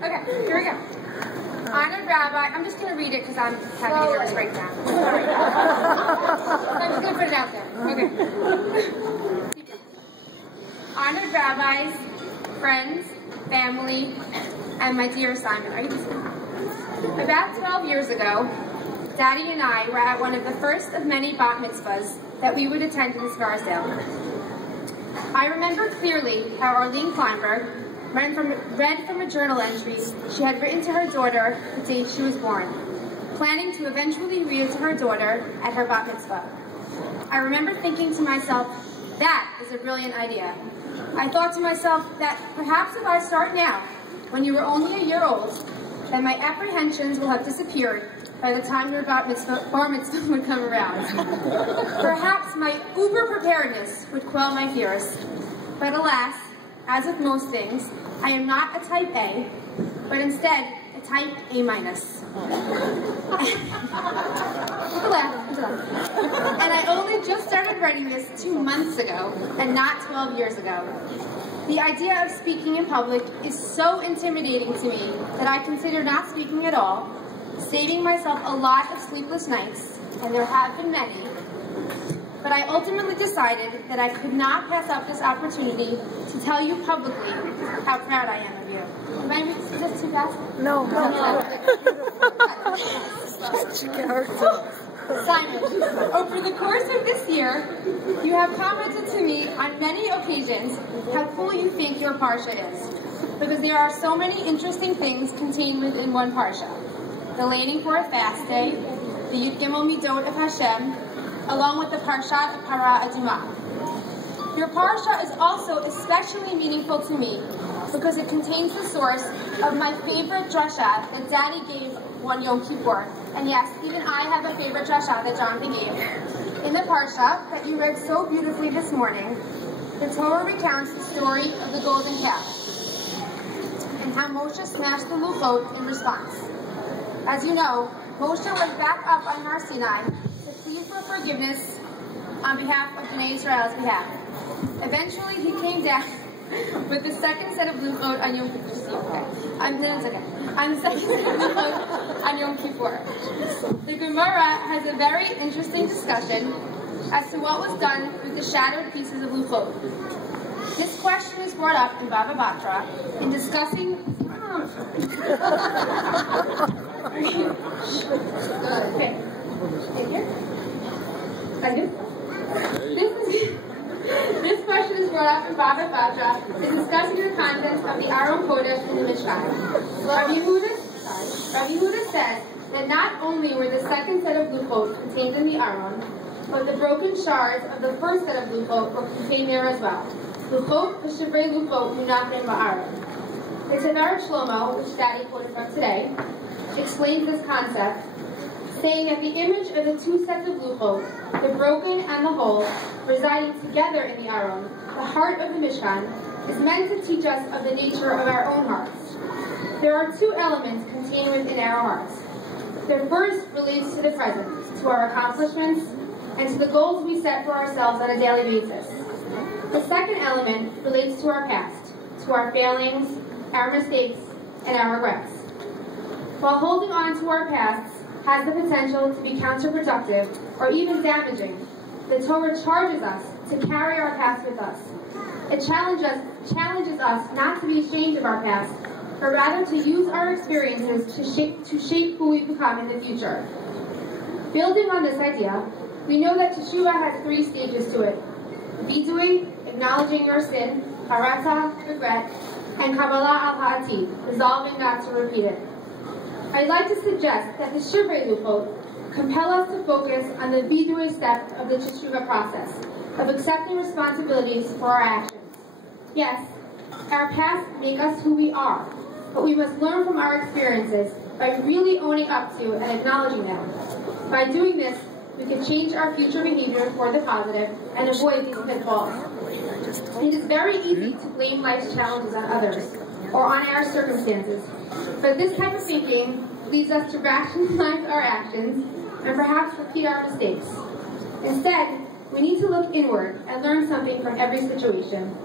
Okay, here we go. Honored Rabbi, I'm just going to read it because I'm having a nervous breakdown. Sorry. I'm just going to put it out there. Okay. Honored rabbis, friends, family, and my dear Simon. Are you listening? About 12 years ago, Daddy and I were at one of the first of many bat mitzvahs that we would attend in Scarsdale. I remember clearly how Arlene Kleinberg read from a journal entry she had written to her daughter the day she was born, planning to eventually read it to her daughter at her bat mitzvah. I remember thinking to myself, that is a brilliant idea. I thought to myself that perhaps if I start now, when you were only a year old, then my apprehensions will have disappeared by the time your bar mitzvah would come around. Perhaps my uber preparedness would quell my fears. But alas, as with most things, I am not a type A, but instead a type A minus. And I only just started writing this 2 months ago, and not 12 years ago. The idea of speaking in public is so intimidating to me that I consider not speaking at all, saving myself a lot of sleepless nights, and there have been many. But I ultimately decided that I could not pass up this opportunity to tell you publicly how proud I am of you. Is this too fast? No. Simon, over the course of this year, you have commented to me on many occasions how cool you think your parsha is, because there are so many interesting things contained within one parsha. The laning for a fast day, the Yud Gimel Midot of Hashem, along with the Parshat of Para Adumah. Your parsha is also especially meaningful to me because it contains the source of my favorite drasha that Daddy gave one Yom Kippur. And yes, even I have a favorite drasha that Jonathan gave. In the parsha that you read so beautifully this morning, the Torah recounts the story of the golden calf and how Moshe smashed the luchot in response. As you know, Moshe went back up on Har Sinai to plead for forgiveness on behalf of Bnei Israel's behalf. Eventually, he came down with the second set of luchot on Yom Kippur. On the second set of luchot on Yom Kippur. The Gemara has a very interesting discussion as to what was done with the shattered pieces of luchot. This question is brought up in Baba Batra in discussing. This question is brought up in Baba Batra in discussing the contents of the Aron Kodesh in the Mishkan. Rabbi Yehuda says that not only were the second set of luchot contained in the Aron, but the broken shards of the first set of luchot were contained there as well. Luchot v'shivrei luchot munachim ba'aron. The Tiferes Shlomo, which Daddy quoted from today, explains this concept, saying that the image of the two sets of luchot, the broken and the whole, residing together in the Aron, the heart of the Mishkan, is meant to teach us of the nature of our own hearts. There are two elements contained within our hearts. The first relates to the present, to our accomplishments, and to the goals we set for ourselves on a daily basis. The second element relates to our past, to our failings, our mistakes, and our regrets. While holding on to our pasts has the potential to be counterproductive or even damaging, the Torah charges us to carry our past with us. It challenges us not to be ashamed of our past, but rather to use our experiences to shape who we become in the future. Building on this idea, we know that Teshuvah has 3 stages to it: vidui, acknowledging your sin; harata, regret; and Kabbalah al-Ha'atid, resolving not to repeat it. I'd like to suggest that the Shivrei Luchot compel us to focus on the vidui step of the Teshuvah process, of accepting responsibilities for our actions. Yes, our past make us who we are, but we must learn from our experiences by really owning up to and acknowledging them. By doing this, we can change our future behavior for the positive and avoid these pitfalls. It is very easy to blame life's challenges on others or on our circumstances, but this type of thinking leads us to rationalize our actions and perhaps repeat our mistakes. Instead, we need to look inward and learn something from every situation.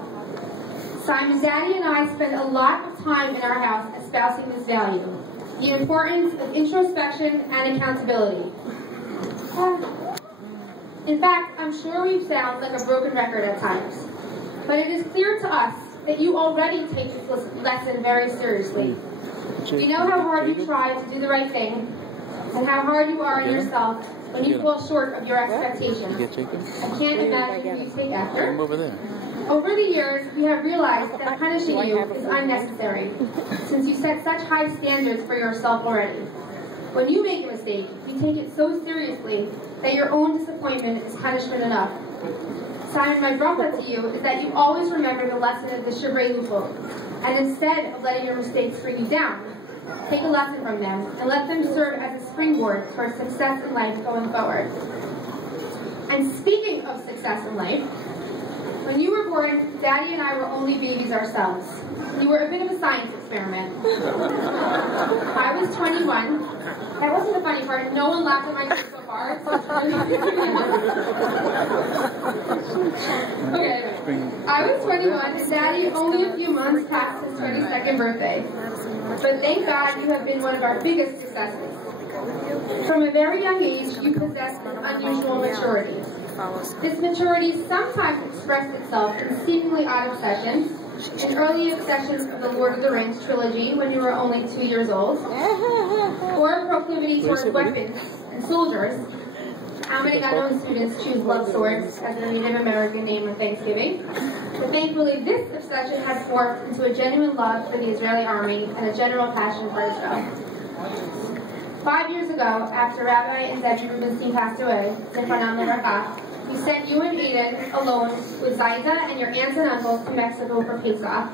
Simon, Daddy and I spend a lot of time in our house espousing this value, the importance of introspection and accountability. In fact, I'm sure we sound like a broken record at times, but it is clear to us that you already take this lesson very seriously. We know how hard you try to do the right thing, and how hard you are on yourself when you fall short of your expectations. I can't imagine who you take after. Over the years, we have realized that punishing you is unnecessary, since you set such high standards for yourself already. When you make a mistake, you take it so seriously that your own disappointment is punishment enough. Simon, my brother to you is that you always remember the lesson of the Shibrei Lufot, and instead of letting your mistakes bring you down, take a lesson from them and let them serve as a springboard towards success in life going forward. And speaking of success in life, when you were born, Daddy and I were only babies ourselves. You were a bit of a science experiment. I was 21. That wasn't the funny part. No one laughed at my joke so far. Okay, anyway. I was 21 and Daddy only a few months past his 22nd birthday. But thank God you have been one of our biggest successes. From a very young age, you possess an unusual maturity. This maturity sometimes expressed itself in seemingly odd obsessions, in early obsessions of the Lord of the Rings trilogy when you were only 2 years old, or proclivity towards weapons and soldiers. How many Ganon students choose love swords as their Native American name of Thanksgiving? But thankfully, this obsession has morphed into a genuine love for the Israeli army and a general passion for Israel. 5 years ago, after Rabbi and Debbie Rubenstein passed away, Zichronam Lebracha, we sent you and Aiden alone with Zaida and your aunts and uncles to Mexico for Pesach.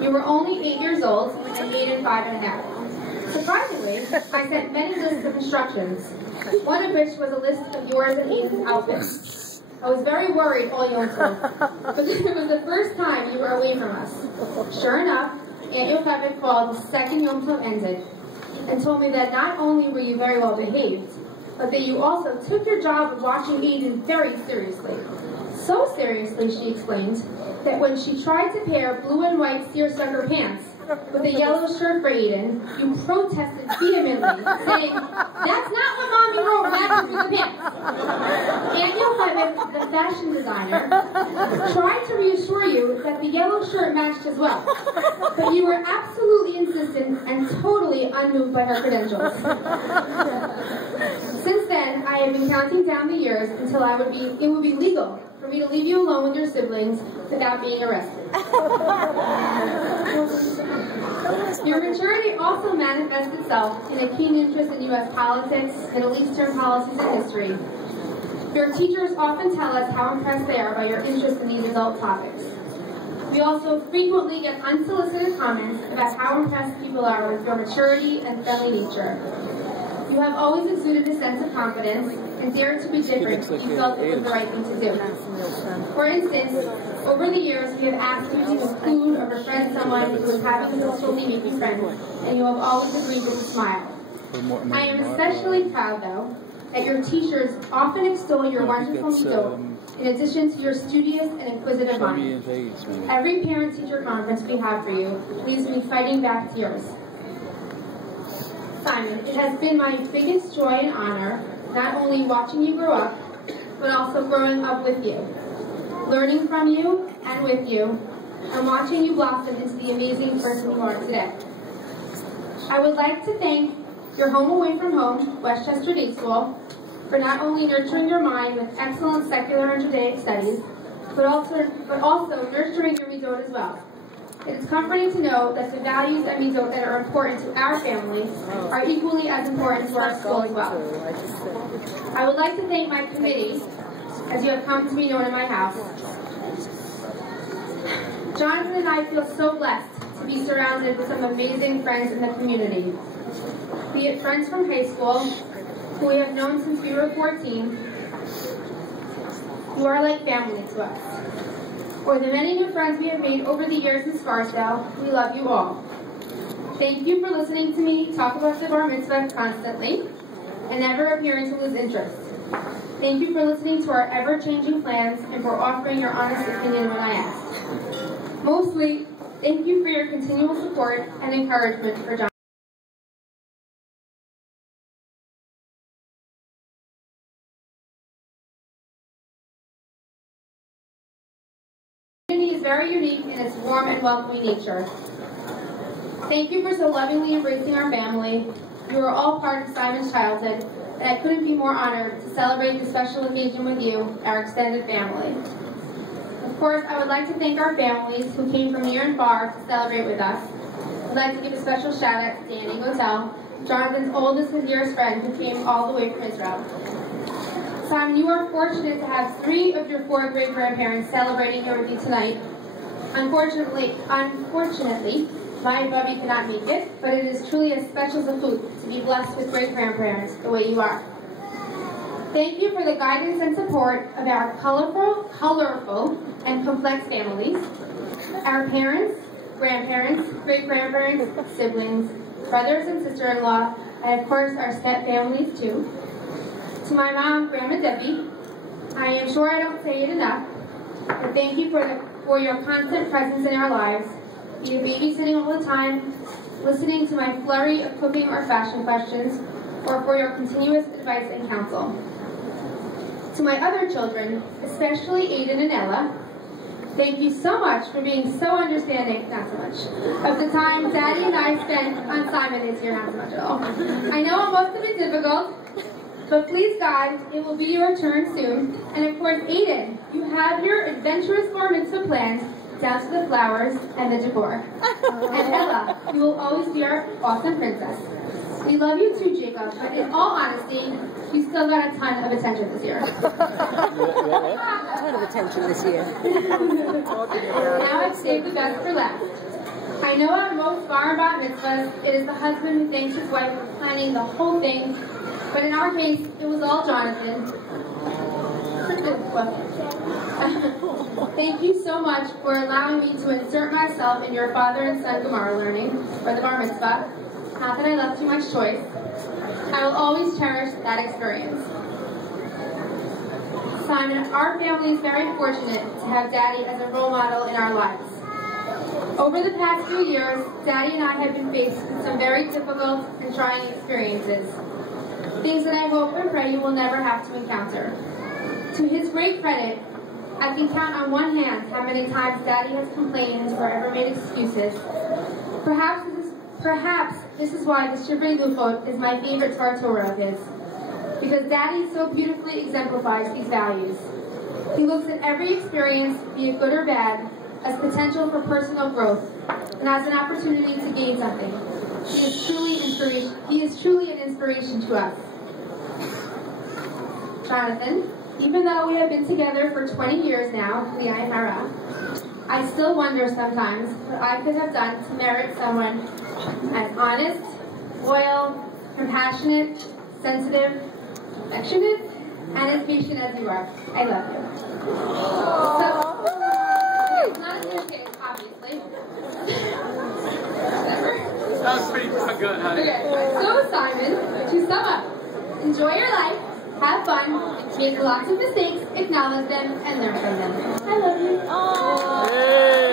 You were only 8 years old, and Aiden 5.5. Surprisingly, I sent many lists of instructions, one of which was a list of yours and Aiden's outfits. I was very worried all Yom Tov, but it was the first time you were away from us. Sure enough, Aunt Yocheved called the second Yom Tov ended, and told me that not only were you very well behaved, but that you also took your job of watching Aiden very seriously. So seriously, she explained, that when she tried to pair blue and white seersucker pants with a yellow shirt for Aiden, you protested vehemently, saying, "That's not what Mommy wrote matches with the pants." Aunt Yocheved, the fashion designer, tried to reassure you that the yellow shirt matched as well, but you were absolutely insistent and totally unmoved by her credentials. Since then, I have been counting down the years until it would be legal for me to leave you alone with your siblings without being arrested. Your maturity also manifests itself in a keen interest in U.S. politics, Middle Eastern policies, and history. Your teachers often tell us how impressed they are by your interest in these adult topics. We also frequently get unsolicited comments about how impressed people are with your maturity and friendly nature. You have always exuded a sense of confidence and dared to be different when you felt it was the right thing to do. For instance, over the years, we have asked you to include or befriend someone who is having difficulty making friends, and you have always agreed with a smile. I am especially proud, though, that your teachers often extol your wonderful midot, in addition to your studious and inquisitive mind. Every parent-teacher conference we have for you leaves me fighting back tears. Simon, it has been my biggest joy and honor not only watching you grow up, but also growing up with you, learning from you and with you, and watching you blossom into the amazing person you are today. I would like to thank your home away from home, Westchester Day School, for not only nurturing your mind with excellent secular and Judaic studies, but also nurturing your midot as well. It is comforting to know that the values and midot that are important to our family are equally as important to our school as well. I would like to thank my committee, as you have come to be known in my house. Jonathan and I feel so blessed to be surrounded with some amazing friends in the community. Be it friends from high school, who we have known since we were 14, who are like family to us. Or the many new friends we have made over the years in Scarsdale, we love you all. Thank you for listening to me talk about the bar mitzvah constantly and never appearing to lose interest. Thank you for listening to our ever-changing plans and for offering your honest opinion when I asked. Mostly, thank you for your continual support and encouragement for John. The community is very unique in its warm and welcoming nature. Thank you for so lovingly embracing our family. You are all part of Simon's childhood, and I couldn't be more honored to celebrate this special occasion with you, our extended family. Of course, I would like to thank our families who came from near and far to celebrate with us. I'd like to give a special shout out to Danny Gotel, Jonathan's oldest and dearest friend who came all the way from Israel. Simon, you are fortunate to have 3 of your 4 great-grandparents celebrating here with you tonight. Unfortunately, my Bubby cannot make it, but it is truly a special zechut to be blessed with great-grandparents the way you are. Thank you for the guidance and support of our colorful and complex families, our parents, grandparents, great-grandparents, siblings, brothers and sister-in-law, and of course our step families too. To my mom, Grandma Debbie, I am sure I don't say it enough, but thank you for your constant presence in our lives, either babysitting all the time, listening to my flurry of cooking or fashion questions, or for your continuous advice and counsel. To my other children, especially Aiden and Ella, thank you so much for being so understanding, not so much, of the time Daddy and I spent on Simon this year, not so much at all. I know it must have been difficult, but please God, it will be your turn soon. And of course, Aiden, you have your adventurous bar mitzvah plans down to the flowers and the decor. And Ella, you will always be our awesome princess. We love you too, Jacob, but in all honesty, you still got a ton of attention this year. A ton of attention this year. Now I've saved the best for last. I know at most bar and bat mitzvahs, it is the husband who thanks his wife for planning the whole thing, but in our case, it was all Jonathan. Thank you so much for allowing me to insert myself in your father and son Gemara learning for the bar mitzvah. Not that I left too much choice. I will always cherish that experience. Simon, our family is very fortunate to have Daddy as a role model in our lives. Over the past few years, Daddy and I have been faced with some very difficult and trying experiences. Things that I hope and pray you will never have to encounter. To his great credit, I can count on one hand how many times Daddy has complained and forever made excuses. Perhaps this is why the Shivrei Lufot is my favorite Torah of his, because Daddy so beautifully exemplifies these values. He looks at every experience, be it good or bad, as potential for personal growth, and as an opportunity to gain something. He is truly an inspiration to us. Jonathan, even though we have been together for 20 years now, I still wonder sometimes what I could have done to merit someone as honest, loyal, compassionate, sensitive, affectionate, and as patient as you are. I love you. So, it's not a kid, obviously. That was pretty good, honey. Okay, so Simon, to sum up, enjoy your life, have fun, make lots of mistakes, acknowledge them, and learn from them. I love you. Hey.